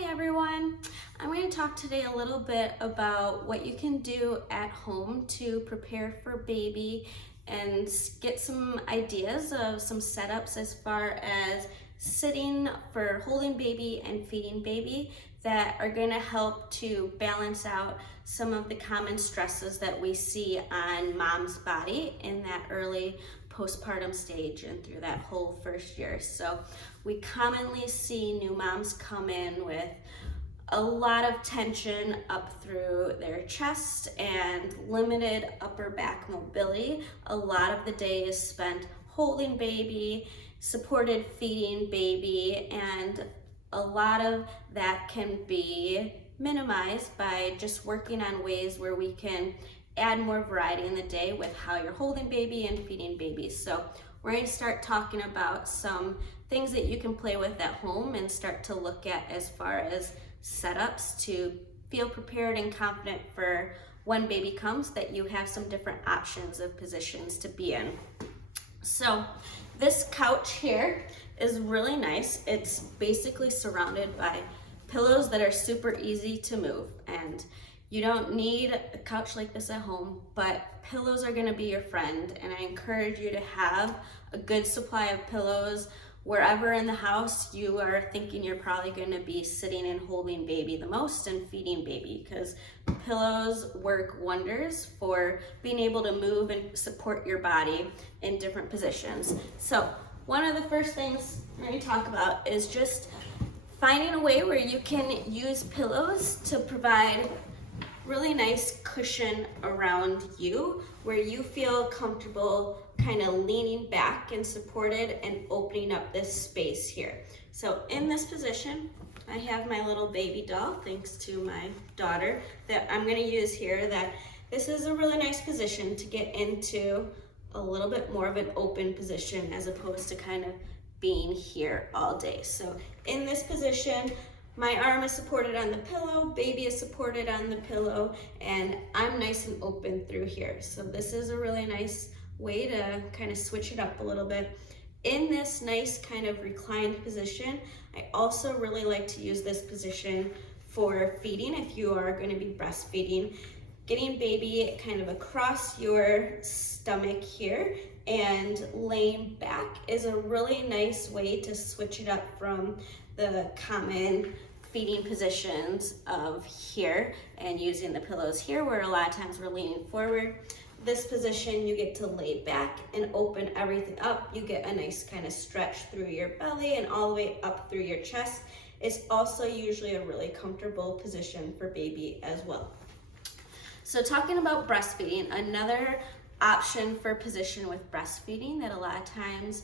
Hi everyone. I'm going to talk today a little bit about what you can do at home to prepare for baby and get some ideas of some setups as far as sitting for holding baby and feeding baby that are going to help to balance out some of the common stresses that we see on mom's body in that early postpartum stage and through that whole first year. So we commonly see new moms come in with a lot of tension up through their chest and limited upper back mobility. A lot of the day is spent holding baby, supported feeding baby, and a lot of that can be minimized by just working on ways where we can add more variety in the day with how you're holding baby and feeding baby. So we're going to start talking about some things that you can play with at home and start to look at as far as setups to feel prepared and confident for when baby comes, that you have some different options of positions to be in. So this couch here is really nice. It's basically surrounded by pillows that are super easy to move, and you don't need a couch like this at home, but pillows are gonna be your friend, and I encourage you to have a good supply of pillows wherever in the house you are thinking you're probably gonna be sitting and holding baby the most and feeding baby, because pillows work wonders for being able to move and support your body in different positions. So one of the first things we're gonna talk about is just finding a way where you can use pillows to provide really nice cushion around you, where you feel comfortable kind of leaning back and supported and opening up this space here. So in this position, I have my little baby doll, thanks to my daughter, that I'm gonna use here. That this is a really nice position to get into a little bit more of an open position as opposed to kind of being here all day. So in this position, my arm is supported on the pillow, baby is supported on the pillow, and I'm nice and open through here. So this is a really nice way to kind of switch it up a little bit. In this nice kind of reclined position, I also really like to use this position for feeding if you are going to be breastfeeding. Getting baby kind of across your stomach here and laying back is a really nice way to switch it up from the common feeding positions of here and using the pillows here, where a lot of times we're leaning forward. This position, you get to lay back and open everything up. You get a nice kind of stretch through your belly and all the way up through your chest. It's also usually a really comfortable position for baby as well. So talking about breastfeeding, another option for position with breastfeeding that a lot of times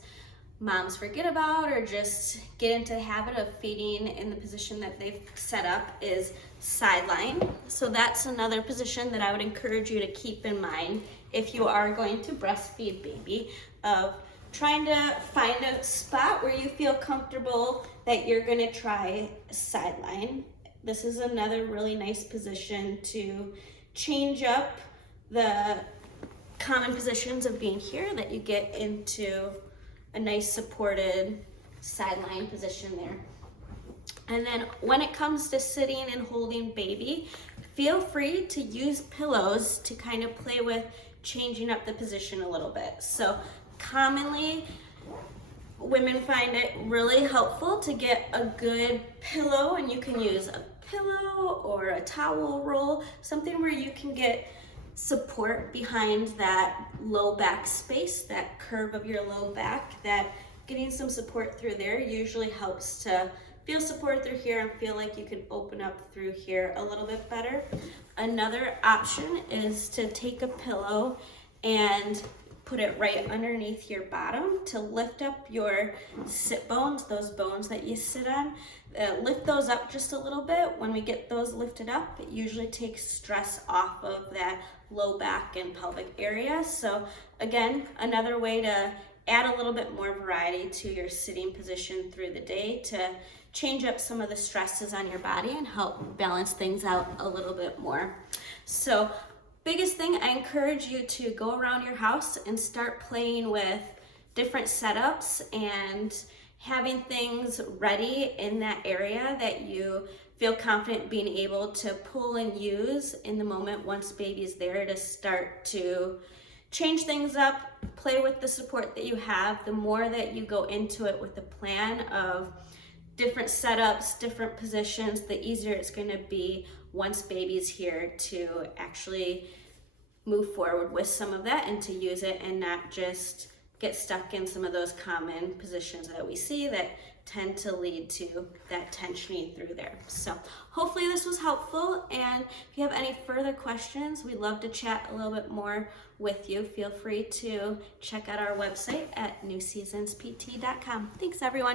moms forget about or just get into the habit of feeding in the position that they've set up is sideline. So that's another position that I would encourage you to keep in mind if you are going to breastfeed baby, of trying to find a spot where you feel comfortable that you're going to try sideline. This is another really nice position to change up the common positions of being here, that you get into a nice supported sideline position there. And then when it comes to sitting and holding baby, feel free to use pillows to kind of play with changing up the position a little bit. So commonly women find it really helpful to get a good pillow, and you can use a pillow or a towel roll, something where you can get support behind that low back space, that curve of your low back. That getting some support through there usually helps to feel support through here and feel like you can open up through here a little bit better. Another option is to take a pillow and put it right underneath your bottom to lift up your sit bones, those bones that you sit on. Lift those up just a little bit. When we get those lifted up, it usually takes stress off of that low back and pelvic area. So again, another way to add a little bit more variety to your sitting position through the day to change up some of the stresses on your body and help balance things out a little bit more. So biggest thing, I encourage you to go around your house and start playing with different setups and having things ready in that area that you feel confident being able to pull and use in the moment once baby's there, to start to change things up, play with the support that you have. The more that you go into it with a plan of different setups, different positions, the easier it's going to be once baby's here to actually move forward with some of that and to use it, and not just get stuck in some of those common positions that we see that tend to lead to that tensioning through there. So hopefully this was helpful, and if you have any further questions, we'd love to chat a little bit more with you. Feel free to check out our website at newseasonspt.com. Thanks everyone.